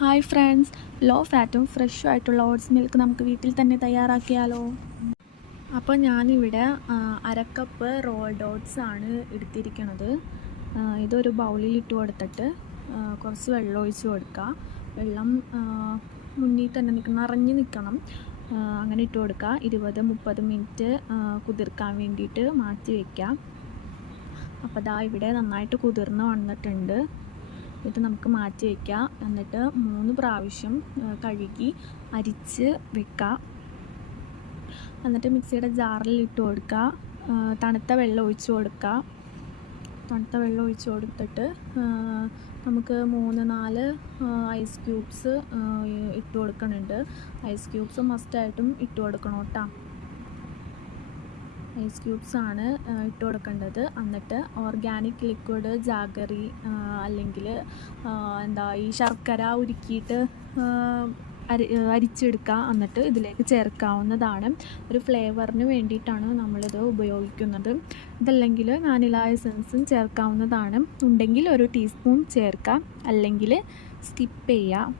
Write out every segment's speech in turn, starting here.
Hi friends, law ഫാറ്റും ഫ്രഷും ആയിട്ടുള്ള oats milk നമുക്ക് വീട്ടിൽ തന്നെ തയ്യാറാക്കിയാലോ? അപ്പോൾ ഞാനിവിടെ അരക്കപ്പ് റോൾഡ് ഓട്സ് ആണ് എടുത്തിരിക്കുന്നത്. ഇതൊരു ബൗളിൽ ഇട്ട് കൊടുത്തിട്ട് കുറച്ച് വെള്ളം ഒഴിച്ച് കൊടുക്കുക. വെള്ളം മുന്നിൽ തന്നെ നിറഞ്ഞ് നിൽക്കണം. അങ്ങനെ ഇട്ട് കൊടുക്കുക. 20-30 മിനിറ്റ് കുതിർക്കാൻ വേണ്ടിയിട്ട് മാറ്റി വയ്ക്കാം. അപ്പോൾ ദാ ഇവിടെ നന്നായിട്ട് കുതിർന്ന് വന്നിട്ടുണ്ട്. ഇത് നമുക്ക് മാറ്റി വയ്ക്കാം. എന്നിട്ട് 3 പ്രാവശ്യം കഴുകി അരിച്ച് വെക്കാം. എന്നിട്ട് മിക്സിയുടെ ജാറിൽ ഇട്ട് കൊടുക്കുക. തണുത്ത വെള്ളം ഒഴിച്ച് കൊടുക്കുക. തണുത്ത വെള്ളം ഒഴിച്ച് കൊടുത്തിട്ട് നമുക്ക് 3-4 ഐസ് ക്യൂബ്സ് ഇട്ട് കൊടുക്കുന്നുണ്ട്. ഐസ് ക്യൂബ്സ് മസ്റ്റായിട്ടും ഇട്ട് കൊടുക്കണം കേട്ടോ. ഐസ് ക്യൂബ്സ് ആണ് ഇട്ട് കൊടുക്കേണ്ടത്. എന്നിട്ട് ഓർഗാനിക് ലിക്വിഡ് ജാഗറി അല്ലെങ്കിൽ ഈ ശർക്കര ഉരുക്കിയിട്ട് അരിച്ചെടുക്കുക. എന്നിട്ട് ഇതിലേക്ക് ചേർക്കാവുന്നതാണ്. ഒരു ഫ്ലേവറിന് വേണ്ടിയിട്ടാണ് നമ്മളിത് ഉപയോഗിക്കുന്നത്. ഇതല്ലെങ്കിൽ വാനില എസൻസും ചേർക്കാവുന്നതാണ്. ഉണ്ടെങ്കിൽ 1 ടീസ്പൂൺ ചേർക്കാം, അല്ലെങ്കിൽ സ്കിപ്പ് ചെയ്യാം.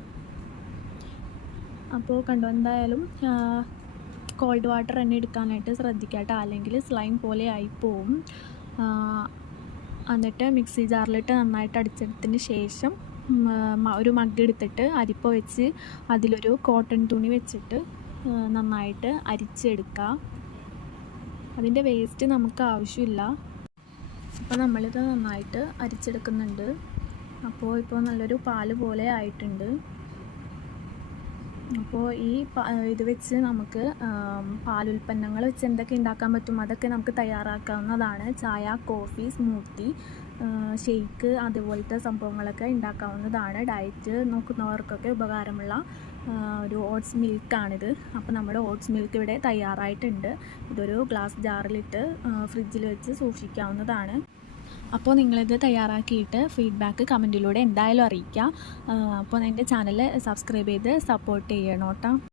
അപ്പോൾ കണ്ടോ, എന്തായാലും കോൾഡ് വാട്ടർ തന്നെ എടുക്കാനായിട്ട് ശ്രദ്ധിക്കട്ടെ, അല്ലെങ്കിൽ സ്ലൈം പോലെ ആയിപ്പോവും. എന്നിട്ട് മിക്സി ജാറിലിട്ട് നന്നായിട്ട് അടിച്ചെടുത്തതിന് ശേഷം ഒരു മഗ് എടുത്തിട്ട് അരിപ്പ വെച്ച് അതിലൊരു കോട്ടൺ തുണി വെച്ചിട്ട് നന്നായിട്ട് അരിച്ചെടുക്കുക. അതിൻ്റെ വേസ്റ്റ് നമുക്ക് ആവശ്യമില്ല. അപ്പോൾ നമ്മളിത് നന്നായിട്ട് അരിച്ചെടുക്കുന്നുണ്ട്. അപ്പോൾ ഇപ്പോൾ നല്ലൊരു പാല് പോലെ ആയിട്ടുണ്ട്. അപ്പോൾ ഇത് വെച്ച് നമുക്ക് പാലുൽപ്പന്നങ്ങൾ വെച്ച് എന്തൊക്കെ ഉണ്ടാക്കാൻ പറ്റും അതൊക്കെ നമുക്ക് തയ്യാറാക്കാവുന്നതാണ്. ചായ, കോഫി, സ്മൂത്തി, ഷെയ്ക്ക് അതുപോലത്തെ സംഭവങ്ങളൊക്കെ ഉണ്ടാക്കാവുന്നതാണ്. ഡയറ്റ് നോക്കുന്നവർക്കൊക്കെ ഉപകാരമുള്ള ഒരു ഓട്സ് മിൽക്കാണിത്. അപ്പോൾ നമ്മുടെ ഓട്സ് മിൽക്ക് ഇവിടെ തയ്യാറായിട്ടുണ്ട്. ഇതൊരു ഗ്ലാസ് ജാറിലിട്ട് ഫ്രിഡ്ജിൽ വെച്ച് സൂക്ഷിക്കാവുന്നതാണ്. അപ്പോൾ നിങ്ങളിത് തയ്യാറാക്കിയിട്ട് ഫീഡ്ബാക്ക് കമൻറ്റിലൂടെ എന്തായാലും അറിയിക്കുക. അപ്പോൾ എൻ്റെ ചാനൽ സബ്സ്ക്രൈബ് ചെയ്ത് സപ്പോർട്ട് ചെയ്യണം കേട്ടോ.